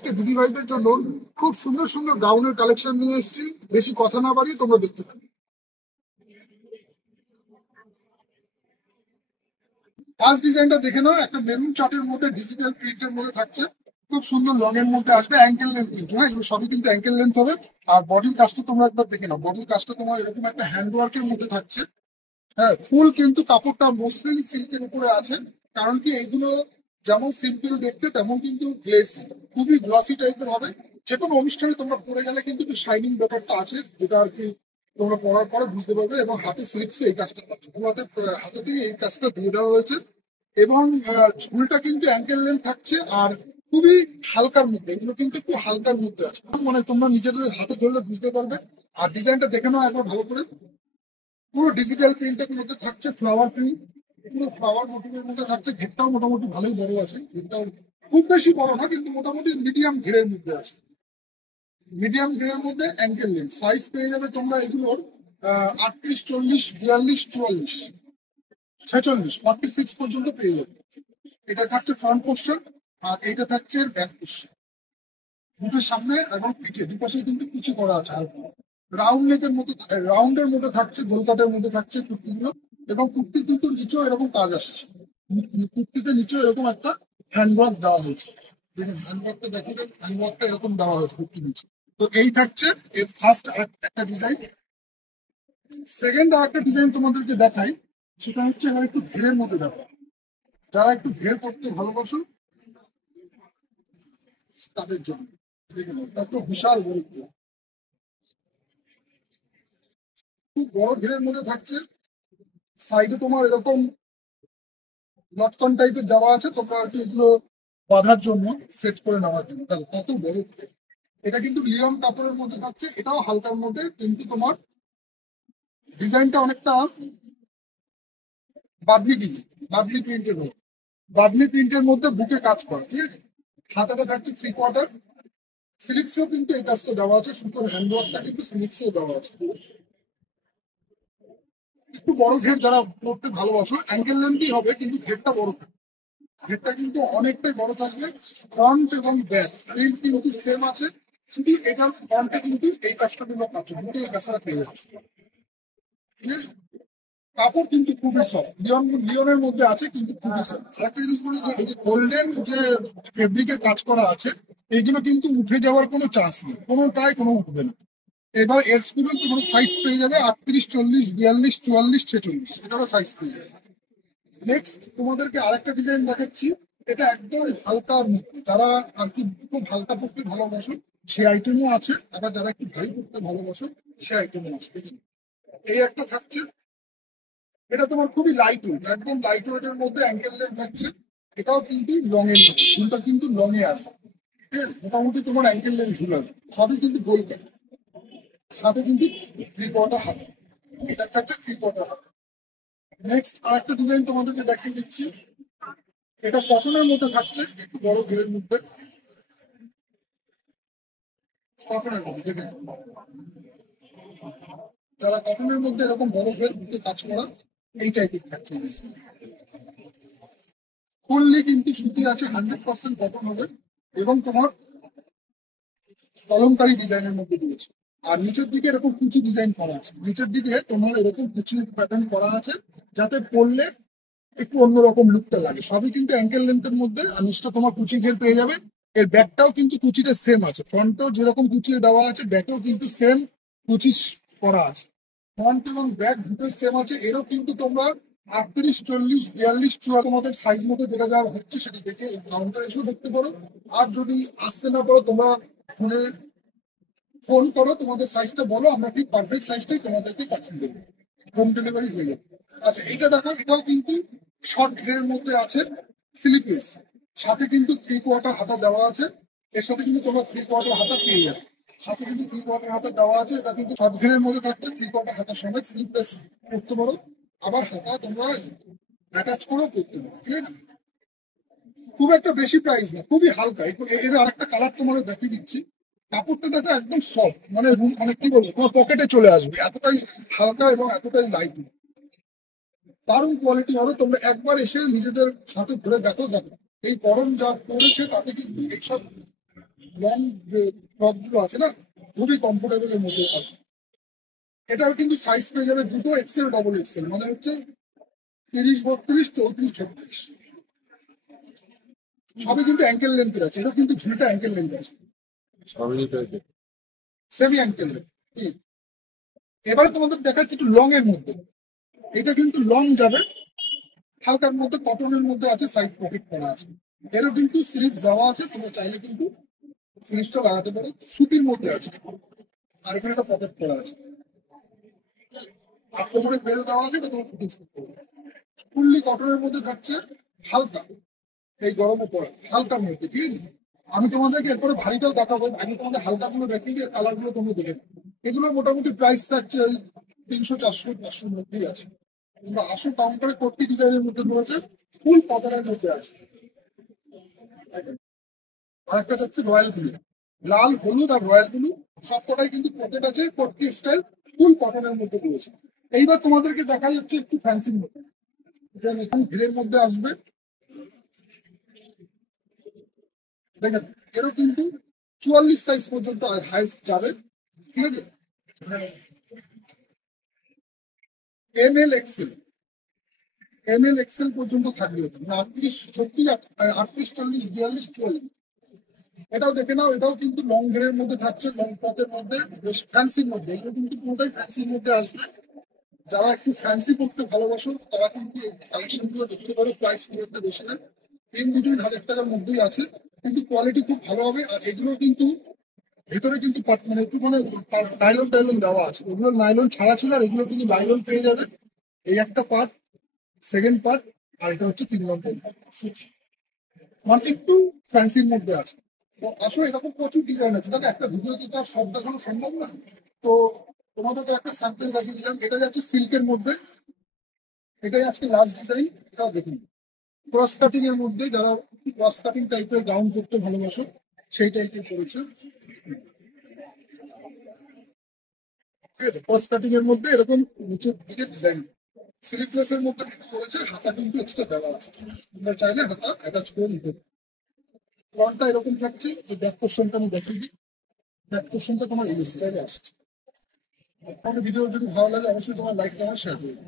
আজকে দিদিভাইদের জন্য খুব সুন্দর সুন্দর গাউনের কালেকশন নিয়ে এসেছি। বেশি কথা না বাড়িয়ে তোমরা দেখতে পাবে। ফার্স্ট ডিজাইনটা দেখে নাও, একটা মেরুন চার্টের মধ্যে ডিজিটাল প্রিন্টের মধ্যে থাকছে। খুব সুন্দর লং এর মধ্যে আসবে, অ্যাঙ্কেল লেন্থ কিন্তু, হ্যাঁ এগুলো সবই কিন্তু অ্যাঙ্কেল লেন্থ হবে। আর বডির কাজটা তোমরা একবার দেখে নাও, বডির কাজটা তোমার এরকম একটা হ্যান্ড ওয়ার্কের মধ্যে থাকছে। হ্যাঁ, ফুল কিন্তু কাপড়টা মসলিন সিল্কের উপরে আছে। কারণ কি এগুলো যেমন সিম্পল দেখতে তেমন কিন্তু গ্লেসি, খুবই গ্লসি টাইপের হবে। যে কোনো অনুষ্ঠানে তোমরা পরে গেলে কিন্তু একটু শাইনিং ব্যাপারটা আছে, যেটা আর কি তোমরা পরার পরে বুঝতে পারবে। এবং হাতে স্লিপসে এই কাজটা পাচ্ছ, তোমাদের হাতেতেই এই কাজটা দিয়ে দেওয়া হয়েছে। এবং ঝুলটা কিন্তু অ্যাঙ্কেল লেন্থ থাকছে, আর খুবই হালকার মধ্যে, এগুলো কিন্তু একটু হালকার মধ্যে আছে, মানে তোমরা নিজেদের হাতে ধরলে বুঝতে পারবে। আর ডিজাইনটা দেখে নাও একবার ভালো করে। পুরো ডিজিটাল প্রিন্টের মধ্যে থাকছে, ফ্লাওয়ার প্রিন্ট, পুরো ফ্লাওয়ার মোটিভের মধ্যে থাকছে। ঘেরটাও মোটামুটি ভালোই বড় আছে, ঘেরটাও খুব বেশি বড় না, কিন্তু মোটামুটি মিডিয়াম ঘেরের মধ্যে আছে। মিডিয়াম ঘেরের মধ্যে অ্যাঙ্কেল লেন্থ সাইজ পেয়ে যাবে তোমরা এগুলোর 38, 40, 42, 44, 46, 46 পর্যন্ত পেয়ে যাবে। এটা থাকছে ফ্রন্ট পোর্শন, আর এটা থাকছে ব্যাক পোর্শন। দুটোর সামনে এবং পিঠে দুপাশে কিন্তু কুচি করা আছে। আর রাউন্ড নেকের মধ্যে, রাউন্ডের মধ্যে থাকছে, গোলকাটের মধ্যে থাকছে কুর্তিগুলো। এবং কুর্তির কিন্তু নিচেও এরকম কাজ আসছে, কুর্তিতে নিচেও এরকম একটা হ্যান্ডওয়ার্ক দেওয়া হয়েছে। দেখুন হ্যান্ডওয়ার্কটা দেখে দেন, হ্যান্ডওয়ার্কটা এরকম দেওয়া হয়েছে কুর্তির নিচে। তো এই থাকছে এর ফার্স্ট আর একটা ডিজাইন। সেকেন্ড আর একটা ডিজাইন তোমাদেরকে দেখাই, সেটা হচ্ছে এবার একটু ঘেরের মধ্যে দেখো। যারা একটু ঘের করতে ভালোবাসো তাদের জন্য দেখে নাও, তা তো বিশাল বড় ঘের, খুব বড় ঘেরের মধ্যে থাকছে। সাইডে তোমার এরকম লটকন টাইপের দেওয়া আছে, তোমরা আর কি এগুলো বাঁধার জন্য, সেট করে নেওয়ার জন্য। দেখো কত বড় ঘের। এটা কিন্তু লিওন কাপড়ের মধ্যে থাকছে, এটাও হালকার মধ্যে, কিন্তু তোমার ডিজাইনটা অনেকটা বাদনি প্রিন্ট, বাদনি প্রিন্টের মধ্যে, বাদনি প্রিন্টের মধ্যে বুকে কাজ করা, ঠিক আছে। হাতাটা থাকছে 3/4, স্লিপসেও কিন্তু এই কাজটা দেওয়া আছে, সুতোর হ্যান্ডওয়ার্কটা কিন্তু স্লিপসেও দেওয়া আছে। একটু বড় ঘের যারা পড়তে ভালোবাসো, অ্যাঙ্কেল লেন্থই হবে কিন্তু ঘেরটা বড়, ঘেরটা কিন্তু অনেকটাই বড় থাকবে। ফ্রন্ট এবং ব্যাক প্রিন্ট কিন্তু সেম আছে, শুধু এটার ফ্রন্টে কিন্তু এই কাজটা তোমরা পাচ্ছ, দুটো এই কাজটা পেয়ে যাচ্ছ, ঠিক আছে? কাপড় কিন্তু খুবই সফট, লিওনের মধ্যে আছে কিন্তু খুবই সফট। আরেকটা জিনিস বলি, যে এই যে গোল্ডেন যে ফেব্রিকের কাজ করা আছে, এগুলো কিন্তু উঠে যাওয়ার কোনো চান্স নেই, কোনোটাই কোনো উঠবে না। এবার এর স্কুলে তোমার সাইজ পেয়ে যাবে 38, 40, 42, 44, 46, এটারও সাইজ পেয়ে যাবে। নেক্সট তোমাদেরকে আরেকটা ডিজাইন দেখাচ্ছি। এটা একদম হালকার মধ্যে, যারা আর কি খুব হালকা পড়তে ভালোবাসো সেই আইটেমও আছে, আবার যারা একটু ভারী পড়তে ভালোবাসো সেই আইটেমও আছে। দেখুন এই একটা থাকছে, এটা তোমার খুবই লাইট ওয়েট, একদম লাইট ওয়েটের মধ্যে অ্যাঙ্কেল লেন্থ থাকছে। এটাও কিন্তু লং এর মধ্যে, ঝুলটা কিন্তু লং এ আসবে, ঠিক আছে। মোটামুটি তোমার অ্যাঙ্কেল লেন্থ ঝুল আসবে, সবই কিন্তু গোল কাট। সাথে কিন্তু 3/4 হাত, এটা থাকছে 3/4 হাত। নেক্সট আর একটা ডিজাইন তোমাদেরকে দেখিয়ে দিচ্ছি। এটা কটনের মধ্যে থাকছে, একটু বড় ঘেরের মধ্যে, কটনের মধ্যে দেখে নিন। যারা কটনের মধ্যে এরকম বড় ঘের বুকে কাজ করা, এই টাইপের থাকছে। ফুললি কিন্তু সুতি আছে, 100% কটন হবে। এবং তোমার কলমকারী ডিজাইনের মধ্যে দিয়েছে। আর নিচের দিকে এরকম কুচি ডিজাইন করা আছে, নিচের দিকে তোমার এরকম কুচি প্যাটার্ন করা আছে, যাতে পরলে একটু অন্যরকম লুকটা লাগে। সবই কিন্তু অ্যাঙ্কেল লেন্থের মধ্যে, আর নিচটা তোমার কুচি ঘের পেয়ে যাবে। এর ব্যাকটাও কিন্তু কুচিটা সেম আছে, ফ্রন্টেও যেরকম কুচিয়ে দেওয়া আছে, ব্যাকেও কিন্তু সেম কুচি করা আছে। ফ্রন্ট এবং ব্যাক দুটোই সেম আছে। এরও কিন্তু তোমরা 38, 40, 42, 44 তোমাদের সাইজ মতো যেটা যা হচ্ছে সেটা দেখে কাউন্টার এসেও দেখতে পারো। আর যদি আসতে না পারো, তোমরা ফোনে ফোন করো, তোমাদের সাইজটা বলো, আমরা ঠিক পারফেক্ট সাইজটাই তোমাদেরকে পাঠিয়ে দেবো, হোম ডেলিভারি হয়ে যাবে। আচ্ছা এটা দেখো, এটাও কিন্তু শর্ট ঘেরের মধ্যে আছে, স্লিপলেস, সাথে কিন্তু 3/4 হাতা দেওয়া আছে। এর সাথে কিন্তু তোমরা 3/4 হাতা পেয়ে যাবে, সাথে কিন্তু 3/4 হাতা দেওয়া আছে। এটা কিন্তু শর্ট ঘেরের মধ্যে থাকছে, 3/4 হাতা সমেত স্লিপলেস করতে পারো। আবার হাতা তোমরা অ্যাটাচ করেও করতে পারো, ঠিক আছে। খুব একটা বেশি প্রাইস না, খুবই হালকা। এর আরেকটা কালার তোমাদের দেখিয়ে দিচ্ছি। কাপড়টা দেখো একদম সফট, মানে মানে কি বলবো, তোমার পকেটে চলে আসবে, এতটাই হালকা এবং এতটাই লাইট, দারুণ কোয়ালিটি হবে। তোমরা একবার এসে নিজেদের হাতে ধরে দেখো। দেখো এই গরম যা পড়েছে, তাতে কিন্তু এইসব লং যে ফ্রক গুলো আছে না, খুবই কমফোর্টেবল এর মধ্যে আসে। এটার কিন্তু সাইজ পেয়ে যাবে দুটো এক্সেল ডবল এক্সেল, মানে হচ্ছে 30 32 34 36, সবই কিন্তু অ্যাঙ্কেল লেন্থের আছে। এটা কিন্তু ঝুলটা অ্যাঙ্কেল লেন্থ আছে, সেমি অ্যাঙ্কেল লেন্থ। এবারে তোমাদের দেখাচ্ছি একটু লং এর মধ্যে। এটা কিন্তু লং যাবে, হালকার মধ্যে কটনের মধ্যে আছে, সাইড পকেট করা আছে। এরও কিন্তু স্লিপ দেওয়া আছে, তোমরা চাইলে কিন্তু স্লিপসটা লাগাতে পারো। সুতির মধ্যে আছে, আর এখানে একটা পকেট করা আছে, আর কোমরে বেল্ট দেওয়া আছে, এটা তোমার ফিটিংস করতে হবে। ফুললি কটনের মধ্যে থাকছে, হালকা, এই গরমে পড়া হালকার মধ্যে, ঠিক আছে। আমি তোমাদেরকে এরপরে ভারীটাও দেখাবো, আগে তোমাদের হালকা গুলো দেখিয়ে দিয়ে কালার গুলো তোমরা দেখে নাও। এগুলো মোটামুটি প্রাইস থাকছে ওই 300 400 500 মধ্যেই আছে। তোমরা আসো কাউন্টারে, কোটি ডিজাইনের মধ্যে রয়েছে, ফুল কটনের মধ্যে আছে। আরেকটা হচ্ছে রয়্যাল ব্লু, লাল হলুদ আর রয়্যাল ব্লু, সবকটাই কিন্তু পকেট আছে, কোটি স্টাইল, ফুল কটনের মধ্যে রয়েছে। এইবার তোমাদেরকে দেখা যাচ্ছে একটু ফ্যান্সির মধ্যে, যেমন এখন ঘিরের মধ্যে আসবে। দেখেন, এরও কিন্তু 44 সাইজ পর্যন্ত হাইস্ট যাবে, ঠিক আছে। ML XL, ML XL পর্যন্ত থাকবে, 38 36 38 40 42 44। এটাও দেখে নাও, এটাও কিন্তু লং ঘেরের মধ্যে থাকছে, লং ফ্রকের মধ্যে, বেশ ফ্যান্সির মধ্যে। এগুলো কিন্তু পুরোটাই ফ্যান্সির মধ্যে আসবে। যারা একটু ফ্যান্সি পড়তে ভালোবাসো তারা কিন্তু এই কালেকশন গুলো দেখতে পারো। প্রাইস খুব একটা বেশি না, ইন বিটুইন 1000 টাকার মধ্যেই আছে, কিন্তু কোয়ালিটি খুব ভালো হবে। আর এগুলো কিন্তু ভেতরে কিন্তু মানে একটু মানে নাইলন টাইলন দেওয়া আছে, ওগুলো নাইলন ছাড়া ছিল, আর এগুলো কিন্তু নাইলন পেয়ে যাবে। এই একটা পার্ট, সেকেন্ড পার্ট, আর এটা হচ্ছে 3 নম্বর পার্ট, সুতি, মানে একটু ফ্যান্সির মধ্যে আছে। তো আসলে এরকম প্রচুর ডিজাইন আছে, দেখো একটা ভিডিওতে তো আর সব দেখানো সম্ভব না। তো তোমাদের তো একটা স্যাম্পল দেখিয়ে দিলাম। এটা যাচ্ছে সিল্কের মধ্যে, এটাই আজকে লাস্ট ডিজাইন, এটাও দেখুন। ক্রস কাটিং এর মধ্যে, যারা ক্রস কাটিং টাইপের গাউন করতে ভালোবাসো সেই টাইপের করেছে, ঠিক আছে। ক্রস কাটিং এর মধ্যে এরকম নিচের দিকে ডিজাইন, স্লিপলেস এর মধ্যে করেছে, হাতা কিন্তু এক্সট্রা দেওয়া আছে, তোমরা চাইলে হাতা অ্যাটাচ করে নিতে পারো। ফ্রন্টটা এরকম থাকছে। এই ব্যাক পোর্শনটা আমি দেখিয়ে দিই, ব্যাক পোর্শনটা তোমার এই স্টাইলে আসছে। তোমাদের ভিডিও যদি ভালো লাগে অবশ্যই তোমার লাইক কমেন্ট শেয়ার করবে।